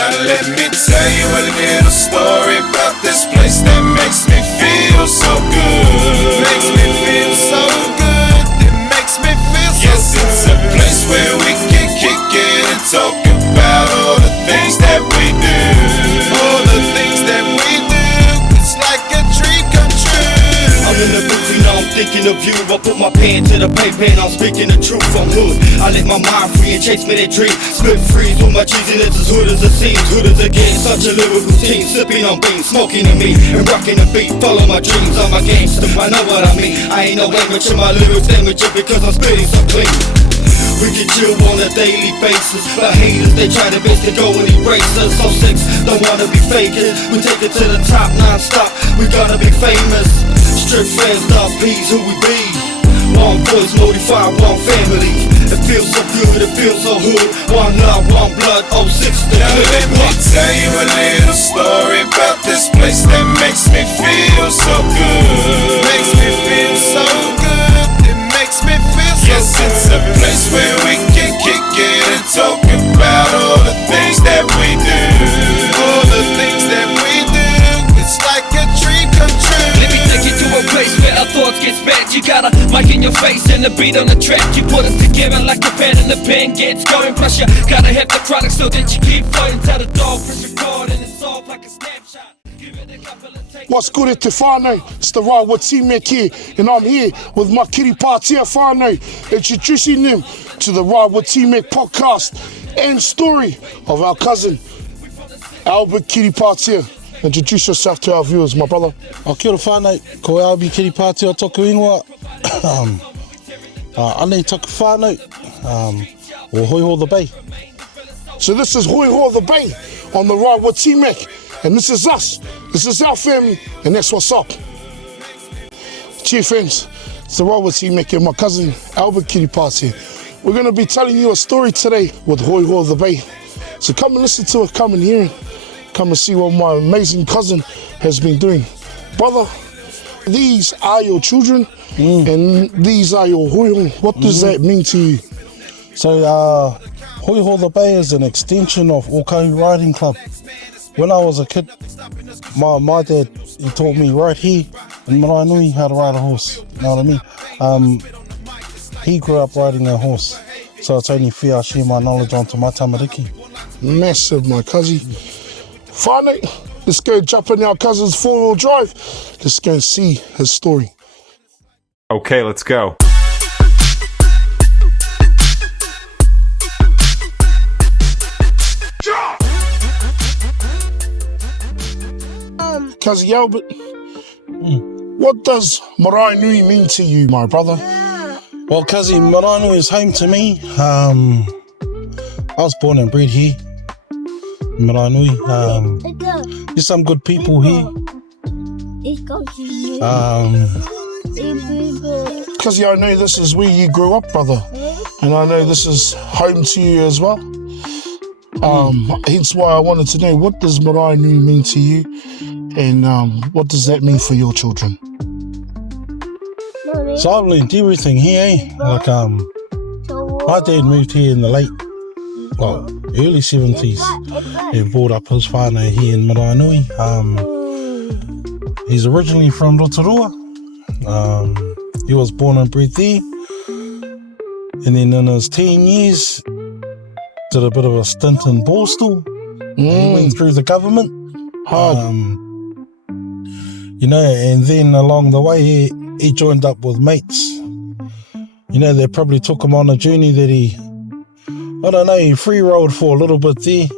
Now let me tell you a little story about this place that makes me feel so good. Makes me feel so good. It makes me feel so good. Yes, it's a place where we can kick it and talk about all the things that we do. All the things that we do. It's like a dream come true. I'm in the booth, you know I'm thinking of you. I put my pen to the paper and I'm speaking the truth. I'm hood, I let my mind free and chase me that dream. Split freeze with my cheesiness, as hood as it seems. Hood as it gets, such a lyrical team. Sipping on beans, smoking in me and rocking the beat. Follow my dreams, I'm a gangster, I know what I mean. I ain't no amateur, my lyrics amateur because I'm spitting so clean. We can chill on a daily basis, but haters, they try their best to go and erase us. So six, don't wanna be faking. We take it to the top non-stop, we gotta be famous. Strip fans, dog P's, who we be. One voice, modified, one family. It feels so good, it feels so hood. One love, one blood, 06 the Now let me tell you a little story about this place that makes me feel so good. Makes me feel so good. It makes me feel so good. Yes, it's a place where we can kick it and talk about all the things that we do. All the things that we do. It's like a dream come true. Let me take you to a place where our thoughts get spat. You got a mic in your face and the beat on the track. You put us together like the pen and the pen gets going. Plus you gotta have the product so that you keep fighting. Tell the dog, press record and it's off like a snapshot. Give it a couple of takes. What's good at the whānau? It's the Ride with Tmac here, and I'm here with my kitty party whānau, introducing them to the Ride with Tmac podcast and story of our cousin, Alby kitty party. Introduce yourself to our viewers, my brother. Kia ora whānau, ko Alby kiri pāti o toku ingoa. Anei toku whānau, o Hoiho the Bay. So this is Hoiho the Bay on the Ride with Tmac, and this is us. This is our family, and that's what's up. Cheer friends, it's the Ride with Tmac and my cousin Alby kitty party. We're going to be telling you a story today with Hoiho the Bay. So come and listen to it, come and hear it. Come and see what my amazing cousin has been doing. Brother, these are your children and these are your hoiho. What does that mean to you? So, Hoiho the Bay is an extension of Okahu Riding Club. When I was a kid, my dad, he taught me right here in Maraenui how to ride a horse. You know what I mean? He grew up riding a horse, so it's only fair I share my knowledge onto my tamariki. Massive, my cousin. Finally, let's go jump in our cousin's four-wheel drive. Let's go and see his story. Okay, let's go. Cousin Albert, what does Maraenui mean to you, my brother? Well, cousin, Maraenui is home to me. I was born and bred here. Maraenui, there's some good people here. Because I know this is where you grew up, brother, and I know this is home to you as well. Hence why I wanted to know, what does Maraenui mean to you, and what does that mean for your children? So I've learned everything here, eh? Like, my dad moved here in the early 70s. He brought up his whānau here in Maraenui. He's originally from Rotorua. He was born and bred there. And then in his teen years, did a bit of a stint in Borstal. He went through the government. You know, and then along the way, he joined up with mates. You know, they probably took him on a journey that he free-rolled for a little bit there.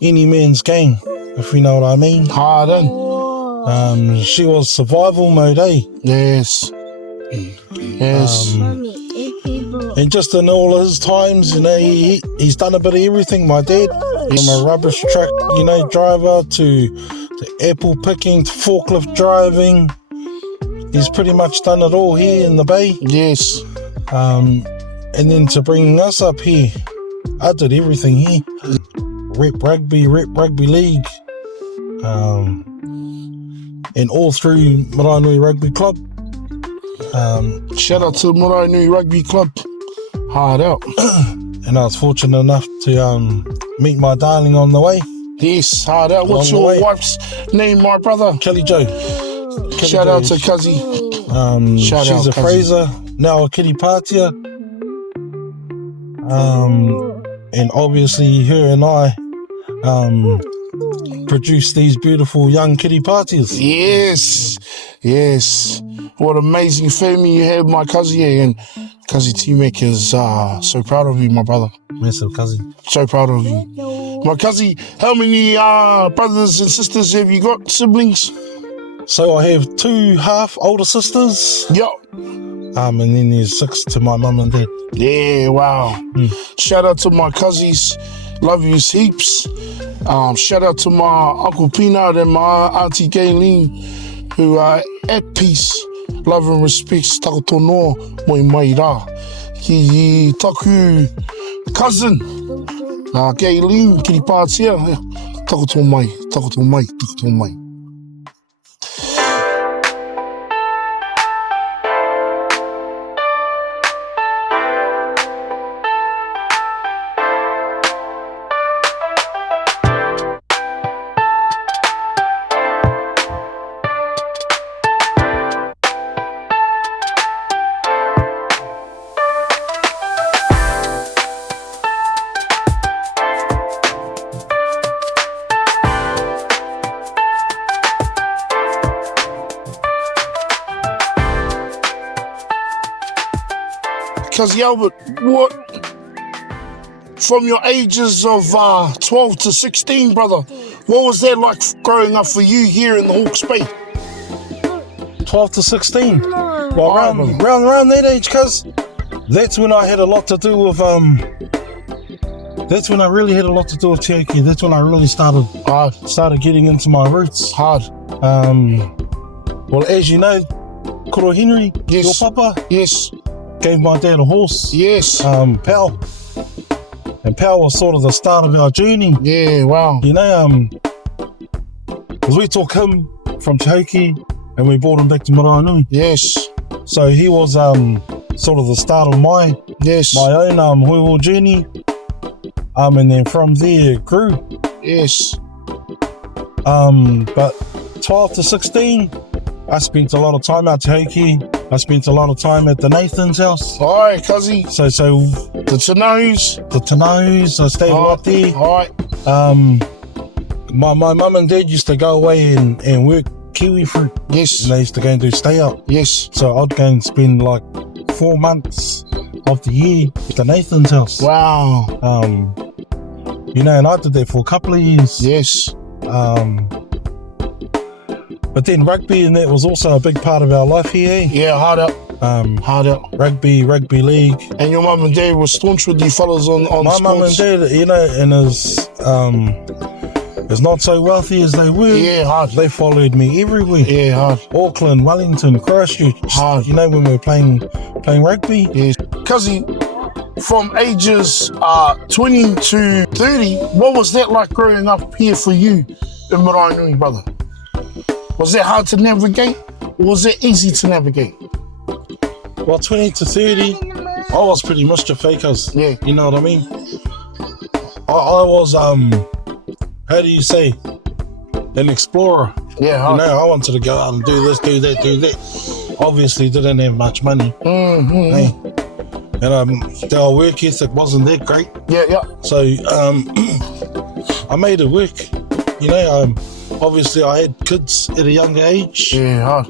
Any man's game, if you know what I mean. Hard in. She was survival mode, eh? Yes. Yes. And just in all his times, you know, he's done a bit of everything, my dad. From a rubbish truck, you know, driver to apple picking to forklift driving. He's pretty much done it all here in the Bay. Yes. And then to bring us up here, I did everything here. Rep rugby league, and all through Maraenui Rugby Club. Shout out to Maraenui Rugby Club. Hard out. and I was fortunate enough to meet my darling on the way. Yes, hard out. What's On the your way. wife's name, my brother? Kelly Joe. Shout out to Cuzzy. Shout She's out, a Cuzzy. Fraser, now a Kitty Patia. And obviously her and I produce these beautiful young Kitty Patias. Yes, yes. What amazing family you have, my Cuzzy. And Cuzzy Tmac is so proud of you, my brother. Massive cousin. So proud of you. My Cuzzy, how many brothers and sisters have you got, siblings? So I have 2 half older sisters. Yup. And then there's 6 to my mum and dad. Yeah, wow. Shout out to my Cuzzies. Love yous heaps. Shout out to my Uncle Peanut and my Auntie Gayleen, who are at peace. Love and respect. Takoto no moi mai rā. Ki taku cousin. Gayleen, kiri pātia. Takoto mai, takoto mai, takoto mai. Cuzzy Albert, what, from your ages of 12 to 16, brother, what was that like growing up for you here in the Hawke's Bay? 12 to 16. Well, around that age, cuz that's when I had a lot to do with that's when I really had a lot to do with Te Aiki. That's when I really started getting into my roots. Hard. Well, as you know, Koro Henry, Yes. your papa, Yes. gave my dad a horse. Yes. Pal. And Pal was sort of the start of our journey. Yeah, wow. You know, because we took him from Te Aiki and we brought him back to Maraenui. Yes. So he was sort of the start of my own Hoiho journey. And then from there it grew. Yes. But 12 to 16, I spent a lot of time out Te Aiki. I spent a lot of time at the Nathan's house. Alright, Cuzzy. So The Tanaus. the Tanaus, I stayed a lot there. Alright. My mum and dad used to go away and work kiwi fruit. Yes. And they used to go and do stay out. Yes. So I'd go and spend like 4 months of the year at the Nathan's house. Wow. You know, and I did that for a couple of years. Yes. But then rugby and that was also a big part of our life here. Eh? Yeah, hard up. Hard up. Rugby league. And your mum and dad were staunch with you fellas on My sports. mum and dad, you know, and as not so wealthy as they were, Yeah, hard. they followed me everywhere. Yeah, hard. Auckland, Wellington, Christchurch. Hard. You know, when we were playing rugby. Yes. Cuzzy, from ages 20 to 30, what was that like growing up here for you in Maraenui, brother? Was that hard to navigate, or was it easy to navigate? Well, 20 to 30, I was pretty mischief fakers. Yeah. You know what I mean? I was, how do you say, an explorer. Yeah, You hard. know, I wanted to go out and do this, do that, do that. Obviously, didn't have much money. Hey. And our work ethic wasn't that great. Yeah. So I made it work. You know, obviously I had kids at a younger age, Yeah, hard.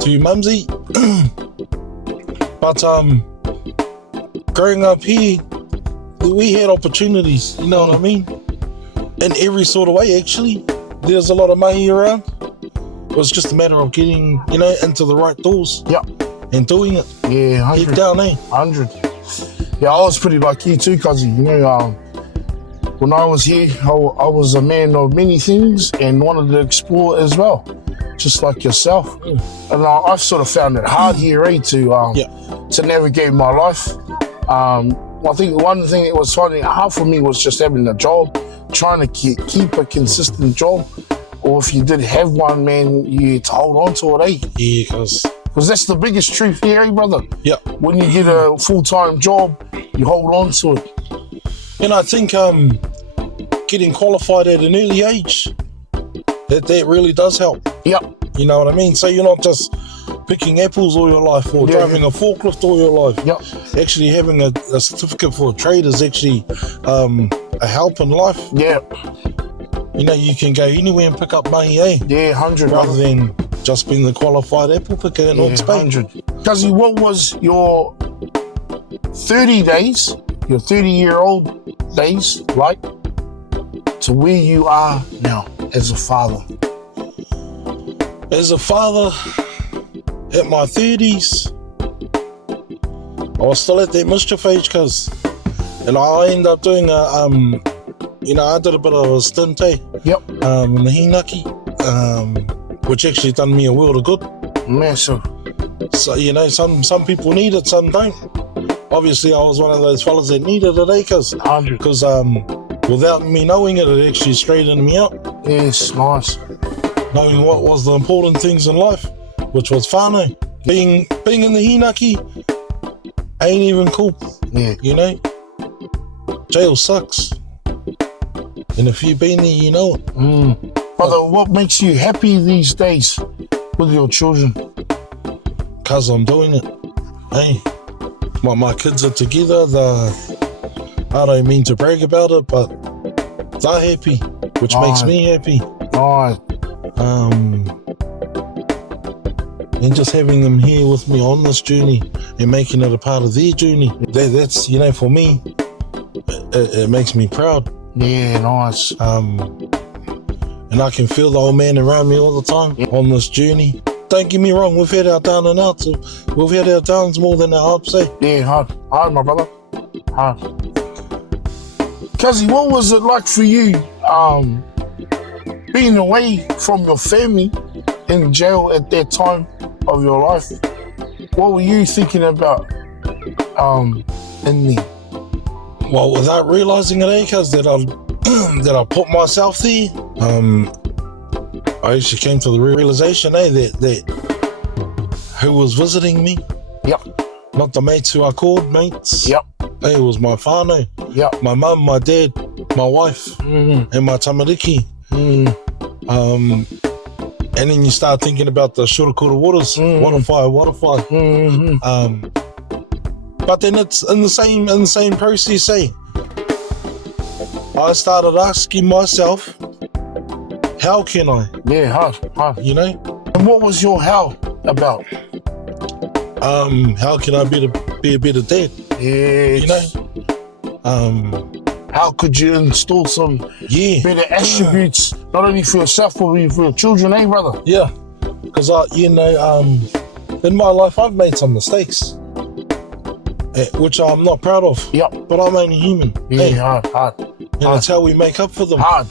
to mumsy. But growing up here, we had opportunities, you know what I mean? In every sort of way, actually. There's a lot of mahi around. It was just a matter of getting, you know, into the right doors Yeah. and doing it. Yeah, 100. Keep down, eh? 100. Yeah, I was pretty like you too, Cuzzy. You know, when I was here, I was a man of many things and wanted to explore as well, just like yourself. And I've sort of found it hard here, to navigate my life. I think one thing that was finding it hard for me was just having a job, trying to keep a consistent job. Or if you did have one, man, you had to hold on to it, eh? Yeah, because... Because that's the biggest truth here, eh, brother? Yeah. When you get a full-time job, you hold on to it. And I think getting qualified at an early age, that really does help. Yep. You know what I mean? So you're not just picking apples all your life or driving a forklift all your life. Yep. Actually having a certificate for a trade is actually a help in life. Yeah. You know, you can go anywhere and pick up money, eh? Yeah, 100. Rather than just being the qualified apple picker in Hawke's Bay. 100. Cuzzy, what was your 30 days, your 30-year-old days like to where you are now as a father? As a father, at my 30s, I was still at that mischief age, and I ended up doing I did a bit of a stint, eh? Yep. In the Hinaki, which actually done me a world of good. Massive. So, you know, some people need it, some don't. Obviously, I was one of those fellas that needed it, eh? Because without me knowing it, it actually straightened me out. Yes, nice. Knowing what was the important things in life, which was whānau. Being in the Hinaki ain't even cool. Yeah. You know? Jail sucks. And if you've been there, you know it. Brother, what makes you happy these days with your children? Because I'm doing it. Hey, my kids are together. I don't mean to brag about it, but they're happy, which makes me happy. Nice. And just having them here with me on this journey and making it a part of their journey, that's, you know, for me, it makes me proud. Yeah, nice. And I can feel the old man around me all the time on this journey. Don't get me wrong, we've had our down and outs. We've had our downs more than our ups, eh? Yeah, hard, my brother. Hard. Cuzzy, what was it like for you being away from your family in jail at that time of your life? What were you thinking about in there? Well, without realising it, cuz that I put myself there, I actually came to the realisation, that who was visiting me? Yep. Not the mates who I called mates. Yep. It was my whānau. Yep. My mum, my dad, my wife, and my tamariki. And then you start thinking about the Shurukura waters, what if I. But then it's in the same process, eh? I started asking myself, how can I? Yeah, hard. You know? And what was your how about? How can I be a better dad? Yes. You know? How could you install some better attributes, not only for yourself, but for your children, eh, brother? Yeah. Because, in my life, I've made some mistakes, which I'm not proud of. Yep. But I'm only human. Yeah, hey? hard. And that's how we make up for them. Hard.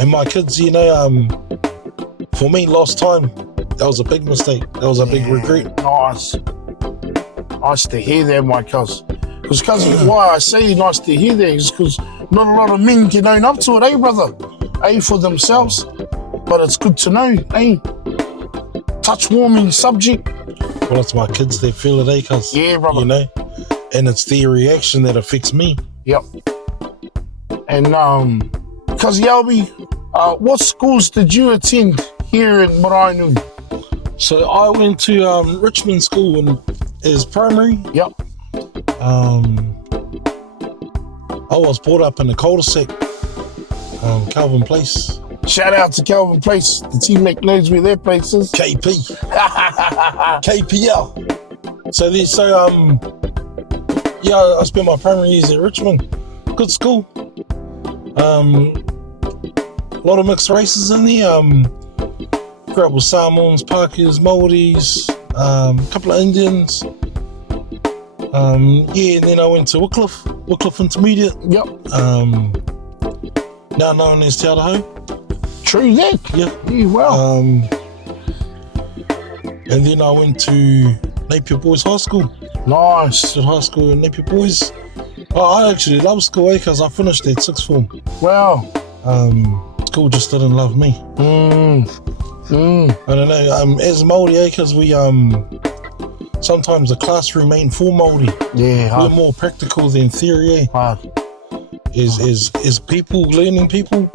And my kids, for me, lost time. That was a big mistake. That was a big regret. Nice. Nice to hear that, my cuz. Because why I say nice to hear that is because not a lot of men can own up to it, eh, brother? Eh, for themselves. But it's good to know, eh? Touch-warming subject. Well, it's my kids that feel it, eh, cuz? Yeah, brother. You know? And it's their reaction that affects me. Yep. And, cuz Alby, what schools did you attend here in Maraenui? So I went to Richmond School as primary. Yep. I was brought up in the cul-de-sac, Calvin Place. Shout out to Calvin Place. The Tmac knows where their place is. KP. KPL. I spent my primary years at Richmond. Good school. A lot of mixed races in there. Grew up with Samoans, Pakis, Maoris, a couple of Indians. And then I went to Wycliffe Intermediate. Yep. Now known as Te Aroha. True that. Yeah. Yeah, well. And then I went to Napier Boys High School. Nice. High school in Napier Boys. I actually love school, because I finished at sixth form. Wow. School just didn't love me. I don't know. As Māori, because we sometimes the classroom ain't full Māori. Yeah, We're hard. more practical than theory, eh? Hard. Is people learning people?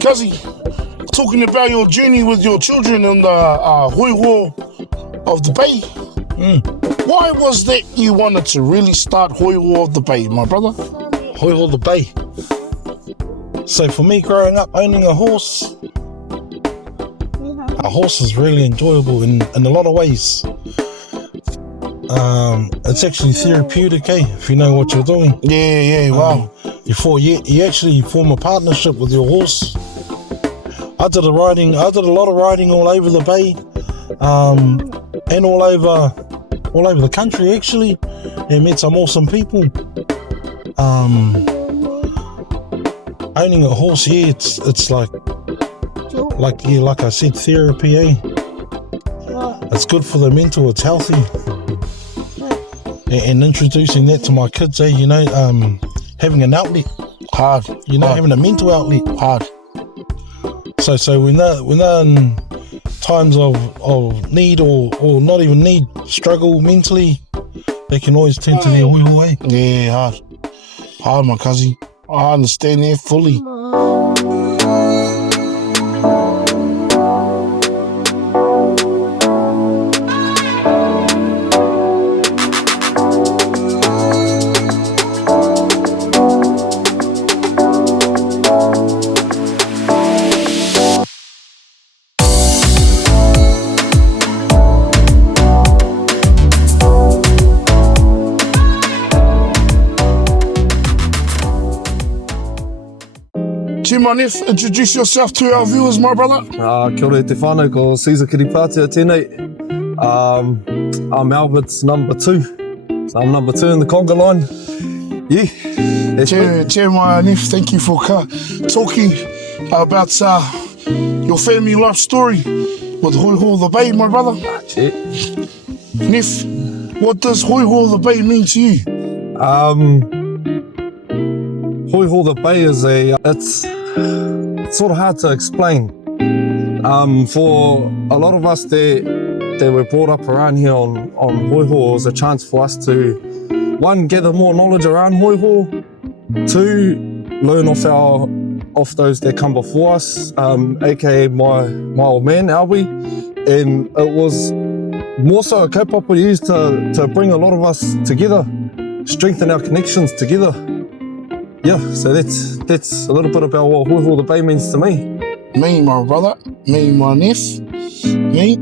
Kazi, talking about your journey with your children on the Hoiho of the Bay. Why was that you wanted to really start Hoiho of the Bay, my brother? Hoiho the Bay. So for me, growing up owning a horse is really enjoyable in a lot of ways. It's actually therapeutic, eh? If you know what you're doing. Yeah, wow. You actually form a partnership with your horse. I did a lot of riding all over the bay, and all over the country actually, and met some awesome people. Owning a horse, yeah, it's like I said, therapy, eh? It's good for the mental, it's healthy. And introducing that to my kids, eh? You know, having an outlet, Hard. you know, hard. having a mental outlet. Hard. So when they're in times of need or not even need, struggle mentally, they can always turn to their Hoiho, eh? Yeah, hard. Hard, my cousin. I understand that fully. Manif, introduce yourself to our viewers, my brother. Kia ora e te whānau, ko Caesar Kiripātia tēnei. I'm Albert's number 2. So I'm number 2 in the conga line. Yeah, that's me. Chair Manif, thank you for talking about your family life story with Hoiho the Bay, my brother. Yeah. Nif, what does Hoiho the Bay mean to you? Hoiho the Bay is it's sort of hard to explain. For a lot of us that were brought up around here on Hoiho, it was a chance for us to, 1, gather more knowledge around Hoiho, 2, learn off those that come before us, aka my old man, Alby, and it was more so a kaupapa used to bring a lot of us together, strengthen our connections together. Yeah, so that's a little bit about what Hoiho the Bay means to me. Me, my brother. Me, my Nif. Me.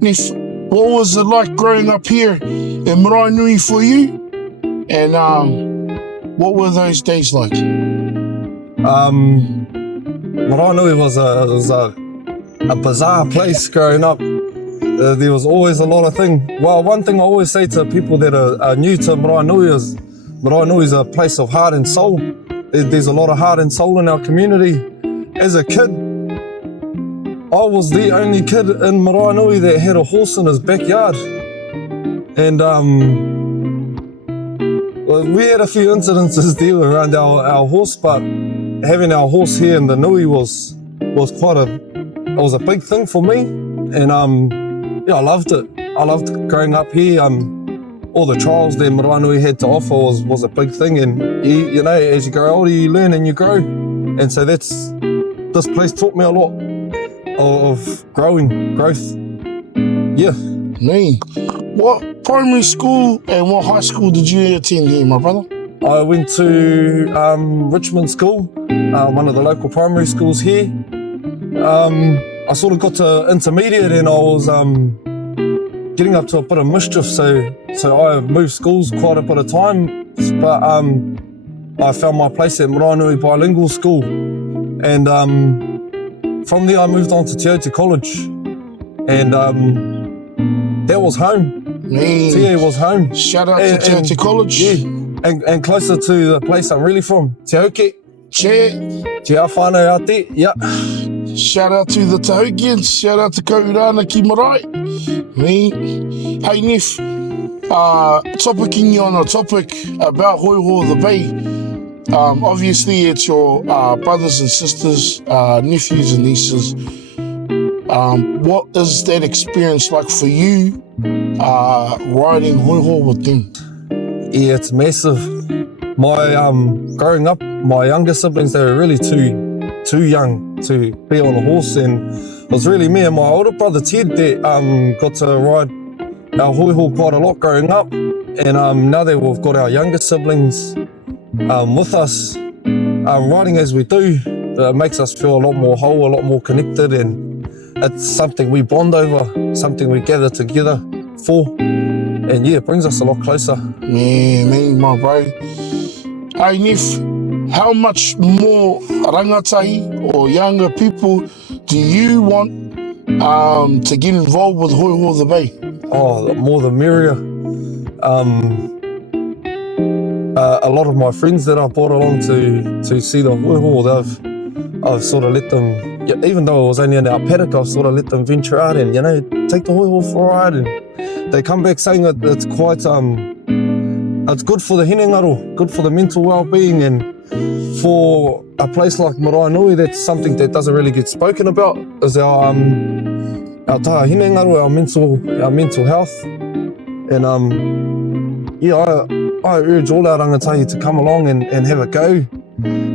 Nif, what was it like growing up here in Maraenui for you? And what were those days like? Maraenui was a bizarre place growing up. There was always a lot of things. Well, one thing I always say to people that are new to Maraenui is Maraenui is a place of heart and soul. There's a lot of heart and soul in our community. As a kid, I was the only kid in Maraenui that had a horse in his backyard. And well, we had a few incidences there around our horse, but having our horse here in the Nui was a big thing for me. And yeah, I loved it. I loved growing up here. All the trials that Maraenui had to offer was a big thing, and you know, as you grow older, you learn and you grow, and so this place taught me a lot of growth. Yeah. Me. What primary school and what high school did you attend here, my brother? I went to Richmond School, one of the local primary schools here. I sort of got to intermediate and I was getting up to a bit of mischief, so I moved schools quite a bit of time, but I found my place at Maraenui Bilingual School, and from there I moved on to Te Aute College, and that was home. TA was home. Shout out to Te Aute College. Yeah, and closer to the place I'm really from, Te Auke. Chair. Te Awhanau Ate, yeah. Shout out to the Tahokians, shout out to Kaurana ki marae. Me, hey Nif, topicing on a topic about Hoiho the Bay. Obviously it's your brothers and sisters, nephews and nieces. What is that experience like for you, riding Hoiho with them? Yeah, it's massive. My growing up, my younger siblings, they were really too young to be on a horse, and it was really me and my older brother Ted that got to ride our Hoiho quite a lot growing up, and now that we've got our younger siblings with us, riding as we do, it makes us feel a lot more whole, a lot more connected, and it's something we bond over, something we gather together for, and yeah, it brings us a lot closer. Yeah, me, my bro. Hey Nif, how much more rangatahi or younger people do you want to get involved with Hoiho the Bay? Oh, the more the merrier. A lot of my friends that I've brought along to see the Hoiho, I've sort of let them, even though it was only in our paddock, I've sort of let them venture out and, take the Hoiho for a ride, and they come back saying that it's quite, it's good for the hinengaro, good for the mental well-being, and for a place like Maraenui, that's something that doesn't really get spoken about, is our taha hinengaro, our mental health. And I urge all our rangatahi to come along and have a go,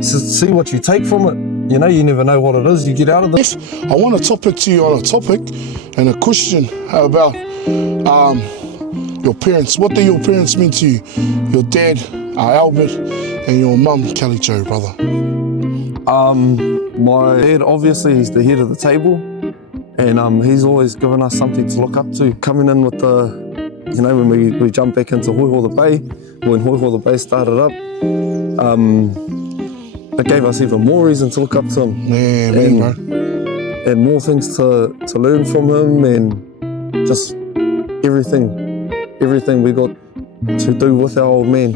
see what you take from it. You never know what it is you get out of this. I want to topic to you on a topic and a question about your parents. What do your parents mean to you? Your dad, Albert, and your mum, Kelly Jo, brother. My dad, obviously, he's the head of the table, and he's always given us something to look up to. Coming in with the, when we jumped back into Hoiho the Bay, when Hoiho the Bay started up, it gave us even more reason to look up to him. Yeah, man, bro. And more things to learn from him, and just everything we got to do with our old man.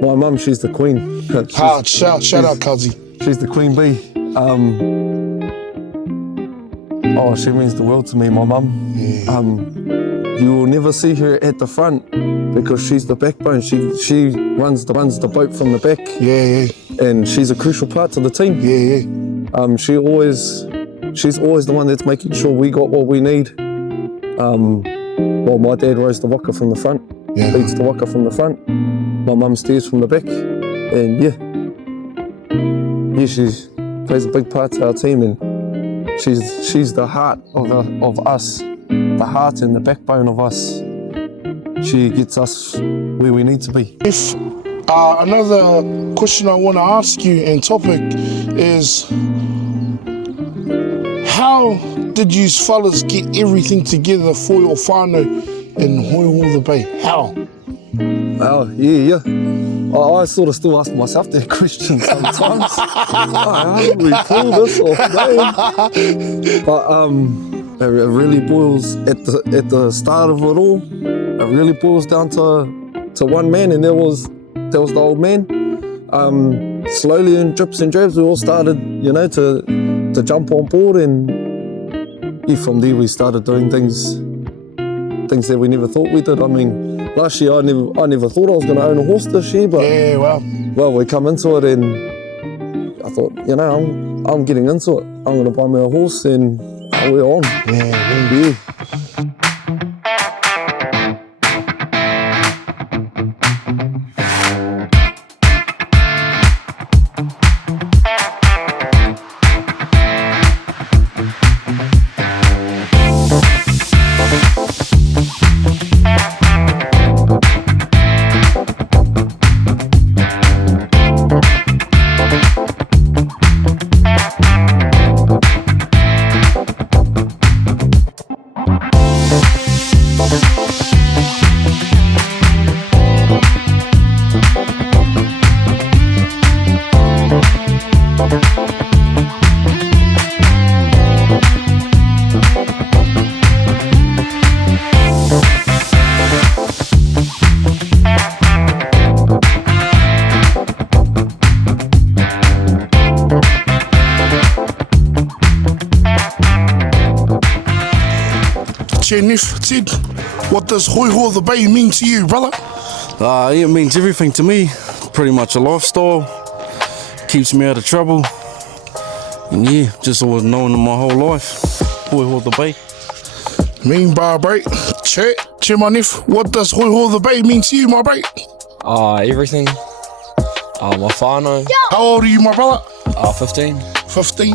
My mum, she's the queen. Shout out, Kazi. She's the queen bee. She means the world to me, my mum. Yeah. You will never see her at the front because she's the backbone. She runs the boat from the back. Yeah. And she's a crucial part to the team. Yeah. She's always the one that's making sure we got what we need. Well, my dad rows the waka from the front, leads the waka from the front. My mum steers from the back, and she plays a big part to our team, and she's the heart of us, the heart and the backbone of us. She gets us where we need to be. If another question I want to ask you and topic is, how did you fellas get everything together for your whānau in Hoiho the Bay? How? Oh, yeah. I sort of still ask myself that question sometimes. How did we pull this off, man? But it really boils at the start of it all. It really boils down to one man, and that was the old man. Slowly in drips and drabs, we all started, to jump on board, and from there we started doing things that we never thought we did. I mean, last year I never thought I was going to own a horse this year, but well, we come into it, and I thought, I'm getting into it. I'm going to buy me a horse, and we're on. Yeah. Chair Nif, Ted, what does Hoiho the Bay mean to you, brother? It means everything to me. Pretty much a lifestyle. Keeps me out of trouble. And yeah, just always knowing my whole life. Hoiho the Bay. Mean bar, bro. Chair my Nif, what does Hoiho the Bay mean to you, my bro? Everything. My whānau. How old are you, my brother? 15. 15.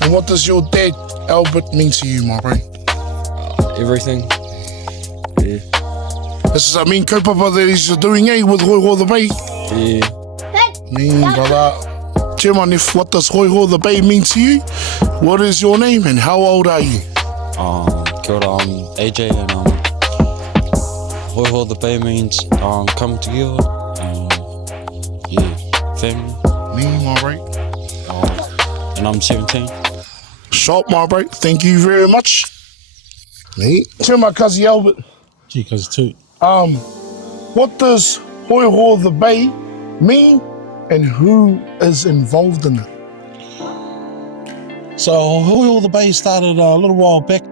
And what does your dad, Albert, mean to you, my bro? Everything. Yeah. This is a mean kaupapa that he's doing, with Hoiho the Bay. Yeah. Mean, brother. Chairman, if what does Hoiho the Bay mean to you? What is your name and how old are you? Kia ora, I'm AJ, and Hoiho the Bay means come together. Yeah, family. Me, my bro. And I'm 17. Sharp, my bro. Thank you very much. Me. Tell my cousin Albert. Gee, cuz too. What does Hoiho the Bay mean and who is involved in it? So Hoiho the Bay started a little while back,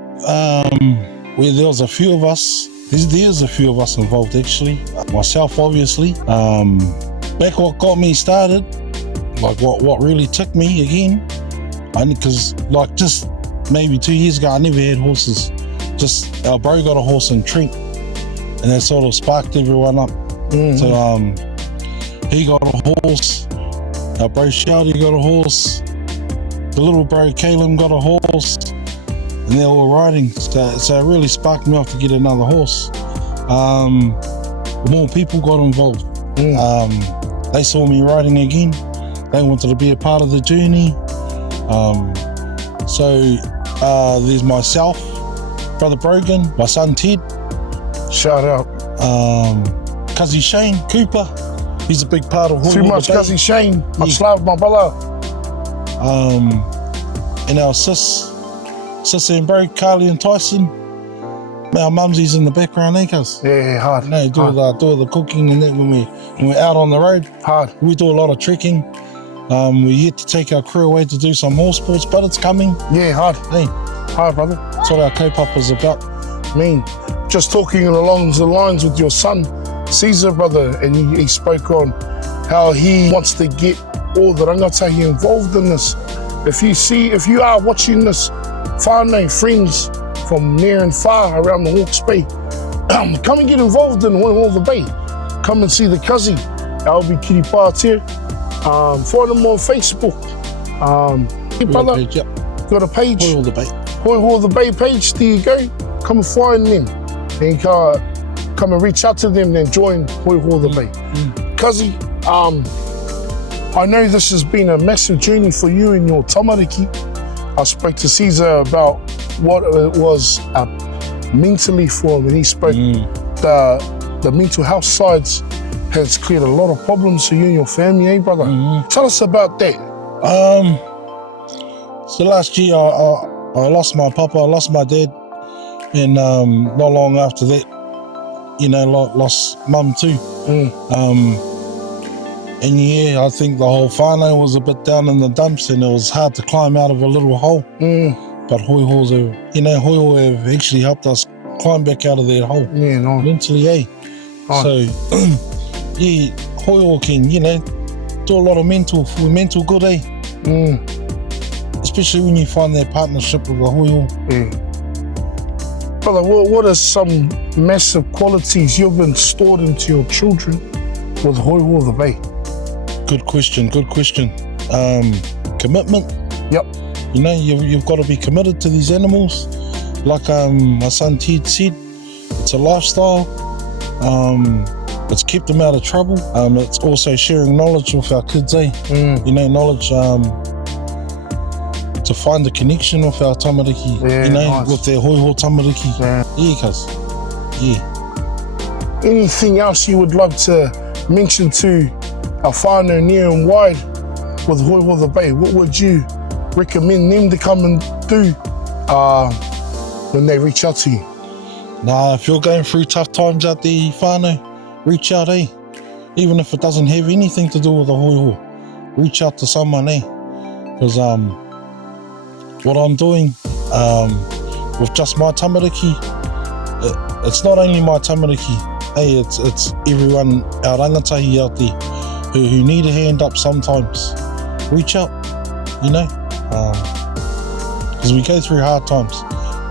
where there was a few of us. There's a few of us involved actually. Myself, obviously. Back what got me started, like what really took me again, because like just maybe 2 years ago I never had horses. Just our bro got a horse in Trent, and that sort of sparked everyone up. So he got a horse. Our bro Shouty got a horse. The little bro Caleb got a horse, and they were riding. So it really sparked me off to get another horse. More people got involved. They saw me riding again. They wanted to be a part of the journey. So there's myself, Brother Brogan, my son Ted. Shout out. Cousin Shane Cooper. He's a big part of Hoiho Too much, the Bay. cousin Shane. Much love, my brother. And our sis and bro, Carly and Tyson. Our mumsies in the background, cuz. Yeah, hard. You know, do all the cooking and that when we're out on the road. Hard. We do a lot of trekking. We're yet to take our crew away to do some horse sports, but it's coming. Yeah, hard. Hey, Hard, brother. that's what our kaupapa's about. Mean. Just talking along the lines with your son, Caesar, brother, and he spoke on how he wants to get all the rangatahi involved in this. If you are watching this, whānau friends from near and far around the Hawke's Bay, come and get involved in Hoiho the Bay. Come and see the cousin, Alby Kiripātia. Find them on Facebook. Hey, brother, Page, yep. got a page? Hoiho the Bay. Hoiho the Bay page, there you go. Come and find them. And come and reach out to them and join Hoiho the Bay. Kazi, I know this has been a massive journey for you and your tamariki. I spoke to Caesar about what it was mentally for him, and he spoke the mental health sides has created a lot of problems for you and your family, eh, brother? Tell us about that. So last year I lost my papa, I lost my dad, and not long after that, lost mum too. And yeah, I think the whole whānau was a bit down in the dumps, and it was hard to climb out of a little hole. But Hoiho have actually helped us climb back out of that hole. Yeah, no. Mentally, eh? So, yeah, Hoiho can, do a lot of mental good, eh? Especially when you find that partnership with a Hoiho. Yeah. Brother, what are some massive qualities you've installed into your children with Hoiho the Bay? Good question. Commitment. Yep. You've got to be committed to these animals. Like my son Ted said, it's a lifestyle. It's kept them out of trouble. It's also sharing knowledge with our kids, eh? Knowledge to find the connection with our tamariki, nice. with their Hoiho tamariki. Yeah, cuz. Yeah. Anything else you would love to mention to our whānau near and wide with Hoiho the Bay? What would you recommend them to come and do when they reach out to you? Nah, if you're going through tough times out there, whānau, reach out, eh? Even if it doesn't have anything to do with the Hoiho, reach out to someone, eh? Because what I'm doing with just my tamariki, it's not only my tamariki, hey, it's everyone, our rangatahi out there who need a hand up sometimes. Reach out, you know, because we go through hard times,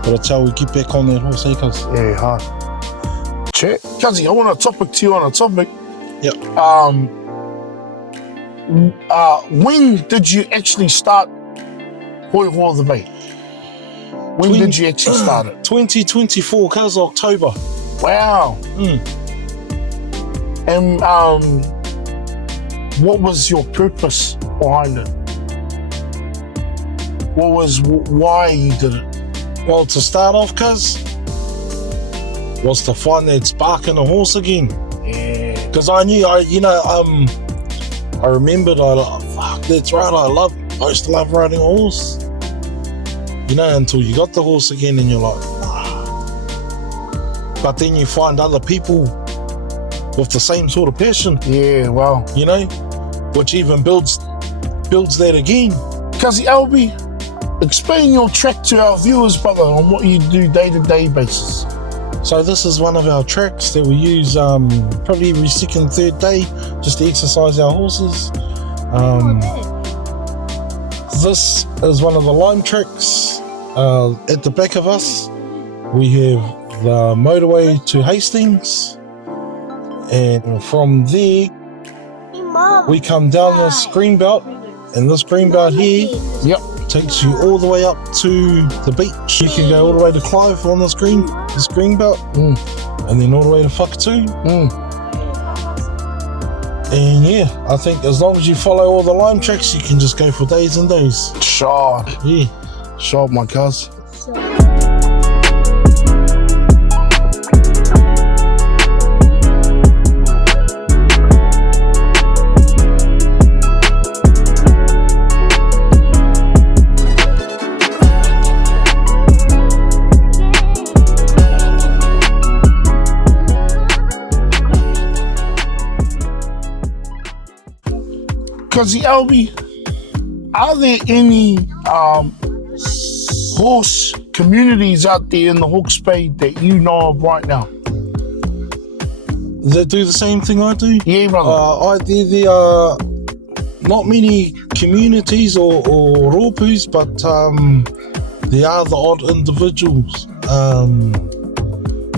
but it's how we get back on that horse, eh, cuz? Yeah, hard. Check. Kazi, I want to topic to you on a topic. Yeah. When did you actually start Hoiho the Bay? When did you actually start it? 2024, cuz October. Wow. And what was your purpose behind it? Why you did it? Well, to start off, cuz, was to find that spark in a horse again. Yeah. Because I knew, I remembered, fuck, that's right, I used to love riding a horse. You know, until you got the horse again and you're like, But then you find other people with the same sort of passion. Yeah, wow. You know, which even builds that again. Kazi Alby, explain your track to our viewers, brother, on what you do day-to-day basis. So this is one of our tracks that we use probably every second, third day just to exercise our horses. This is one of the lime tracks. At the back of us, we have the motorway to Hastings, and from there we come down this green belt, and this green belt here takes you all the way up to the beach. You can go all the way to Clive on this green belt, and then all the way to Whakapapa. And yeah, I think as long as you follow all the lime tracks, you can just go for days and days. Sure. Yeah. Sure, my cuz. Kazi Alby, are there any horse communities out there in the Hawke's Bay that you know of right now? That do the same thing I do? Yeah, brother. There are not many communities or ropus, but there are the odd individuals.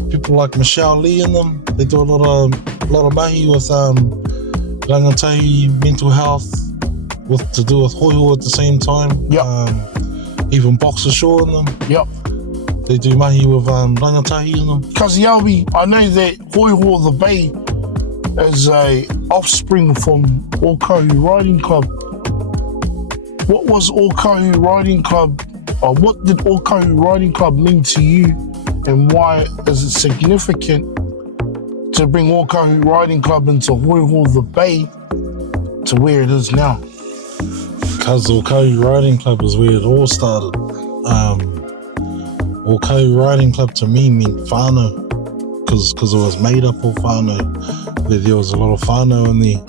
People like Michelle Lee and them. They do a lot of mahi with rangatahi, mental health, to do with hoiho at the same time. Yep. Even Boxer Shaw and them. Yep. They do mahi with rangatahi and them. Kazi Alby, I know that Hoiho the Bay is a offspring from Ōkahu Riding Club. What was Ōkahu Riding Club, or what did Ōkahu Riding Club mean to you, and why is it significant to bring Ōkahu Riding Club into Hoiho the Bay to where it is now? Because Ōkahu Riding Club is where it all started. Ōkahu Riding Club to me meant whānau, because it was made up of whānau. There was a lot of whānau in there.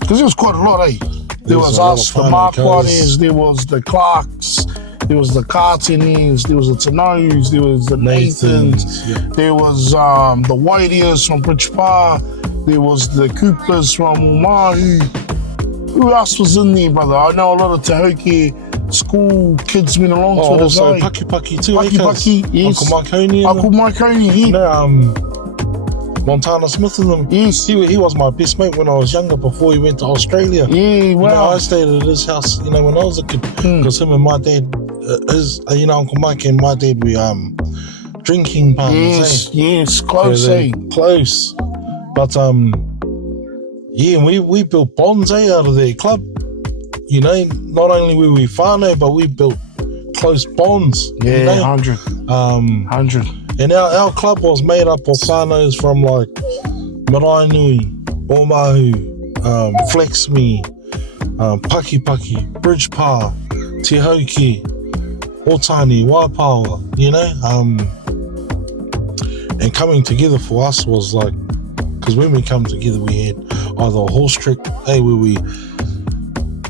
Because there was quite a lot, eh? There was us, the Marquardes, there was the Clarks, there was the Cartonies, there was the Tanous, there was the Nathans, there was the Whiteers from Whakapapa, there was the Coopers from Omahu. Who else was in there, brother? I know a lot of Te Hauki school kids went along to it as well. Also Paki too, Paki, yes. Uncle Mike Honey. Uncle Mike Honey, yeah. You know, Montana Smith and them. Yes. He was my best mate when I was younger, before he went to Australia. Yeah, wow. You know, I stayed at his house, you know, when I was a kid, because him and my dad, Uncle Mike and my dad, we drinking partners. Yes, close, close. But yeah, we built bonds out of their club. You know, not only were we whānau, but we built close bonds. Yeah, you know? 100. 100. And our club was made up of whānaus from like Maraenui, Omahu, Flexme, Paki, Bridgepa, Te Hauki, Otani, Waipawa, you know? And coming together for us was like, because when we come together, we had either a horse trick, where we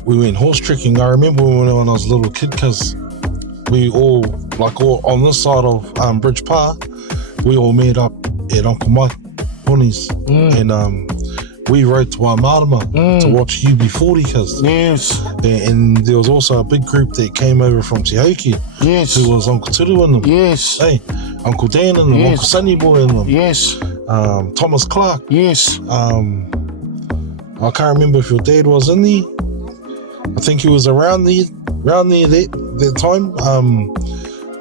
went horse tricking. I remember when I was a little kid, because we all, like all on this side of Bridge Park, we all met up at Uncle Mike Poni's, and we rode to Waimarama to watch UB40 cuz. Yes. And there was also a big group that came over from Te Hauki. Yes. Who was Uncle Turu and them. Yes. Hey, Uncle Dan and them, Yes. Uncle Sunny Boy and them. Yes. Thomas Clark. Yes. I can't remember if your dad was in there. I think he was around there that time.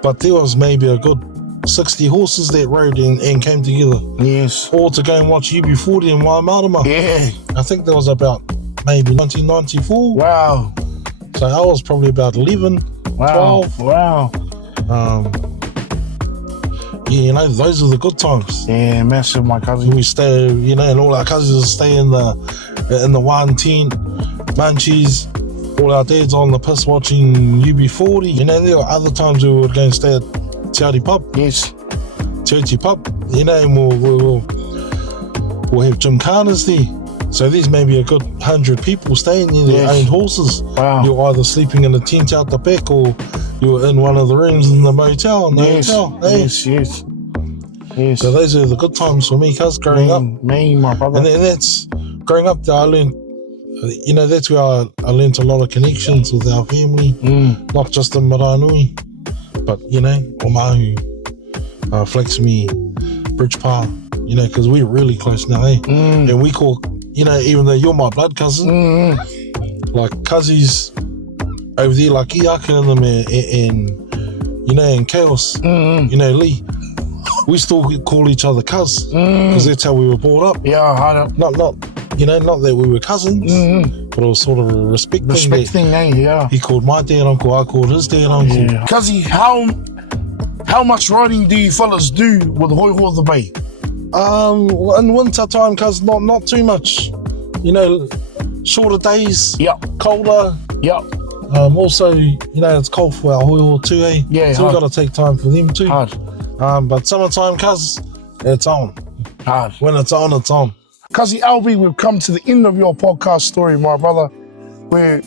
But there was maybe a good 60 horses that rode and came together. Yes. All to go and watch UB40 in Waimarama. Yeah. I think that was about maybe 1994. Wow. So I was probably about 11, Wow. 12. Wow. Yeah, you know, those are the good times. Yeah, massive, my cousin. We stay, you know, and all our cousins would stay in the one tent, munchies. All our dads on the piss watching UB40. You know, there were other times we would go and stay at Te Audi Pub. Yes. Te Audi Pub, you know, and we'll have gymkhanas there. So there's maybe a good 100 people staying there that owned horses. Wow. You're either sleeping in a tent out the back or you were in one of the rooms in the motel, in the hotel. Hey? Yes, yes. Yes. So those are the good times for me, cuz, growing up. Me, my brother. And that's, growing up there, I learned, you know, that's where I learned a lot of connections with our family, not just in Maraenui, but, you know, Omahu, Flaxme, Bridge Park, you know, because we're really close now, eh? And we call, you know, even though you're my blood cousin, like cousins over there, like Iaka and them, and you know, and Chaos, you know, Lee, we still call each other cuz, because that's how we were brought up. Yeah, I Not, you know, not that we were cousins, but it was sort of a respect thing, eh? Yeah. He called my dad uncle, I called his dad uncle. Yeah. Cuzzy, how much riding do you fellas do with Hoiho the Bay? In winter time, cuz not too much. You know, shorter days, colder. Yeah. Also, you know, it's cold for our Hoiho too, eh? Yeah, so we've got to take time for them too. Hard. But summertime, cuz, it's on. Hard. When it's on, it's on. Cuzzy Alby, we've come to the end of your podcast story, my brother, where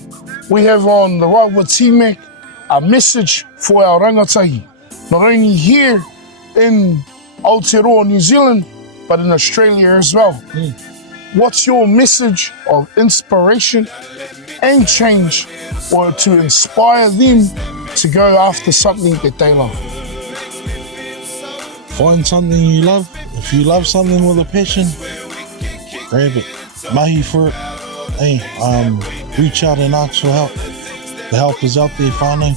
we have on the Right with Tmac a message for our rangatahi, not only here in Aotearoa, New Zealand, but in Australia as well. What's your message of inspiration and change, or to inspire them to go after something that they love? Find something you love. If you love something with a passion, grab it, mahi for it. Hey, reach out and ask for help. The help is out there, whānau.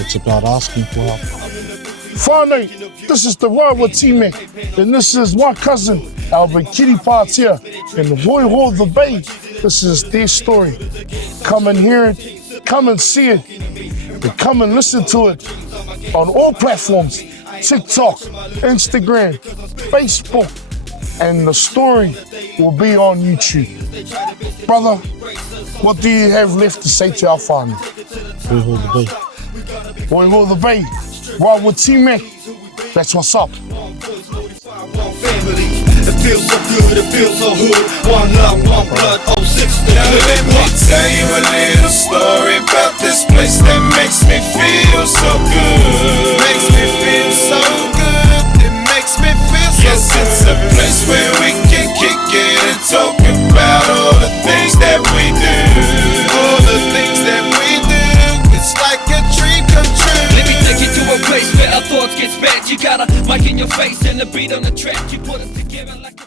It's about asking for help. Whānau, this is the Right with Tmac, and this is my cousin, Alby Kiripātia, in Hoiho the Bay. This is their story. Come and hear it, come and see it, and come and listen to it on all platforms, TikTok, Instagram, Facebook, and the story will be on YouTube. Brother, what do you have left to say to our whānau? Hoiho the Bay. Hoiho the Bay, Right with Tmac, that's what's up. It feels so good, it feels so hood. One love, one blood, 06 to Now let me tell you a little story about this place that makes me feel so good. Makes me feel so good. It makes me feel so good. Yes, it's a place where we can kick it and talk about all the things that we do. All the things that we do. It's like a dream come true. Let me take you to a place where our thoughts get spent. You got a mic in your face and a beat on the track. You put us together like a